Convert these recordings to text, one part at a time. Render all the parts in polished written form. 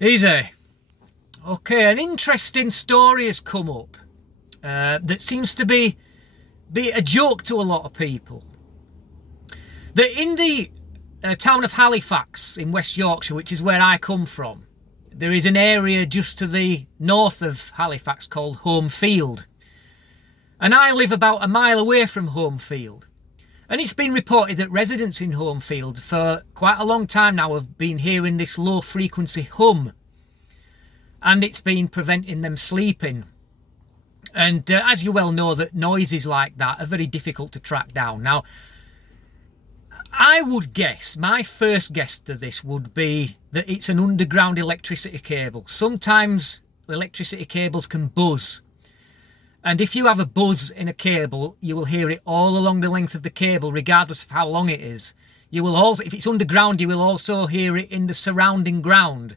Easy. Okay, an interesting story has come up that seems to be a joke to a lot of people. That in the town of Halifax in West Yorkshire, which is where I come from, there is an area just to the north of Halifax called Holmfield. And I live about a mile away from Holmfield. And it's been reported that residents in Holmfield for quite a long time now have been hearing this low frequency hum. And it's been preventing them sleeping. And as you well know, that noises like that are very difficult to track down. Now, I would guess, my first guess to this would be that it's an underground electricity cable. Sometimes electricity cables can buzz. And if you have a buzz in a cable, you will hear it all along the length of the cable, regardless of how long it is. You will also, if it's underground, you will also hear it in the surrounding ground.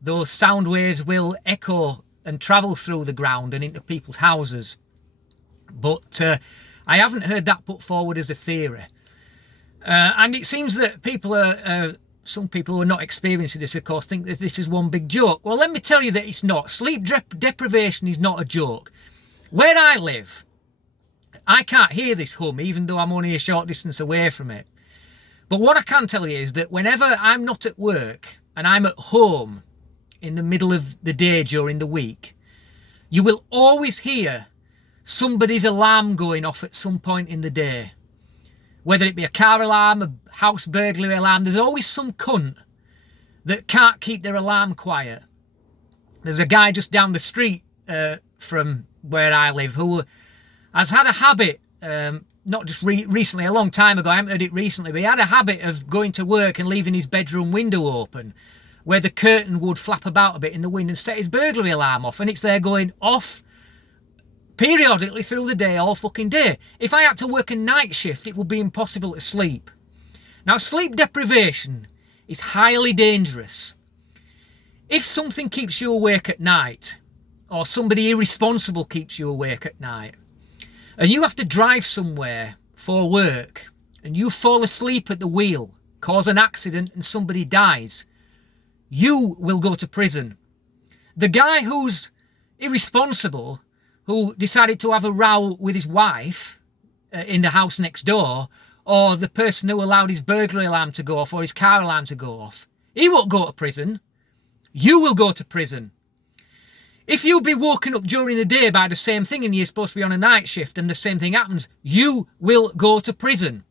Those sound waves will echo and travel through the ground and into people's houses. But I haven't heard that put forward as a theory. And it seems that some people who are not experiencing this, of course, think that this is one big joke. Well, let me tell you that it's not. Sleep deprivation is not a joke. Where I live, I can't hear this hum, even though I'm only a short distance away from it. But what I can tell you is that whenever I'm not at work and I'm at home in the middle of the day during the week, you will always hear somebody's alarm going off at some point in the day. Whether it be a car alarm, a house burglary alarm, there's always some cunt that can't keep their alarm quiet. There's a guy just down the street from where I live who has had a habit, not just recently, a long time ago, I haven't heard it recently, but he had a habit of going to work and leaving his bedroom window open, where the curtain would flap about a bit in the wind and set his burglary alarm off, and it's there going off periodically through the day, all fucking day. If I had to work a night shift, it would be impossible to sleep. Now, sleep deprivation is highly dangerous. If something keeps you awake at night, or somebody irresponsible keeps you awake at night, and you have to drive somewhere for work, and you fall asleep at the wheel, cause an accident, and somebody dies, you will go to prison. The guy who's irresponsible, who decided to have a row with his wife in the house next door, or the person who allowed his burglary alarm to go off or his car alarm to go off, he won't go to prison. You will go to prison. If you be woken up during the day by the same thing and you're supposed to be on a night shift and the same thing happens, you will go to prison.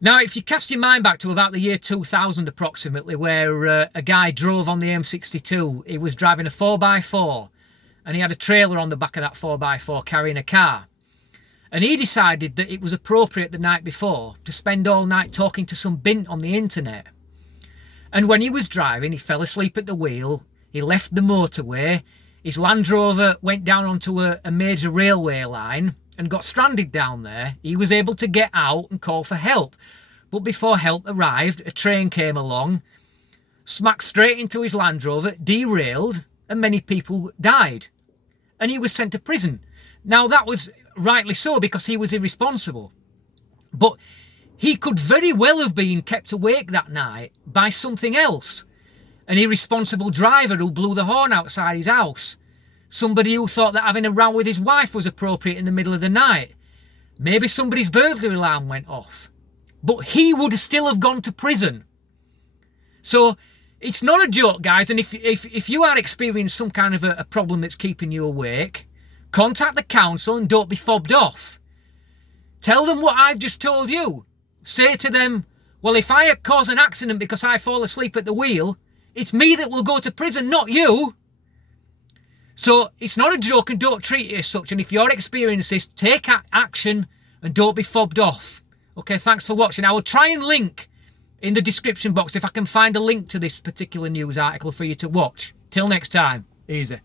Now, if you cast your mind back to about the year 2000 approximately, where a guy drove on the M62, he was driving a 4x4 and he had a trailer on the back of that 4x4 carrying a car. And he decided that it was appropriate the night before to spend all night talking to some bint on the internet. And when he was driving, he fell asleep at the wheel. He left the motorway, his Land Rover went down onto a major railway line and got stranded down there. He was able to get out and call for help. But before help arrived, a train came along, smacked straight into his Land Rover, derailed, and many people died. And he was sent to prison. Now, that was rightly so because he was irresponsible. But he could very well have been kept awake that night by something else. An irresponsible driver who blew the horn outside his house. Somebody who thought that having a row with his wife was appropriate in the middle of the night. Maybe somebody's burglary alarm went off. But he would still have gone to prison. So it's not a joke, guys. And if you are experiencing some kind of a problem that's keeping you awake, contact the council and don't be fobbed off. Tell them what I've just told you. Say to them, well, if I cause an accident because I fall asleep at the wheel, it's me that will go to prison, not you. So it's not a joke and don't treat it as such. And if you're experiencing this, take action and don't be fobbed off. Okay, thanks for watching. I will try and link in the description box if I can find a link to this particular news article for you to watch. Till next time, easy.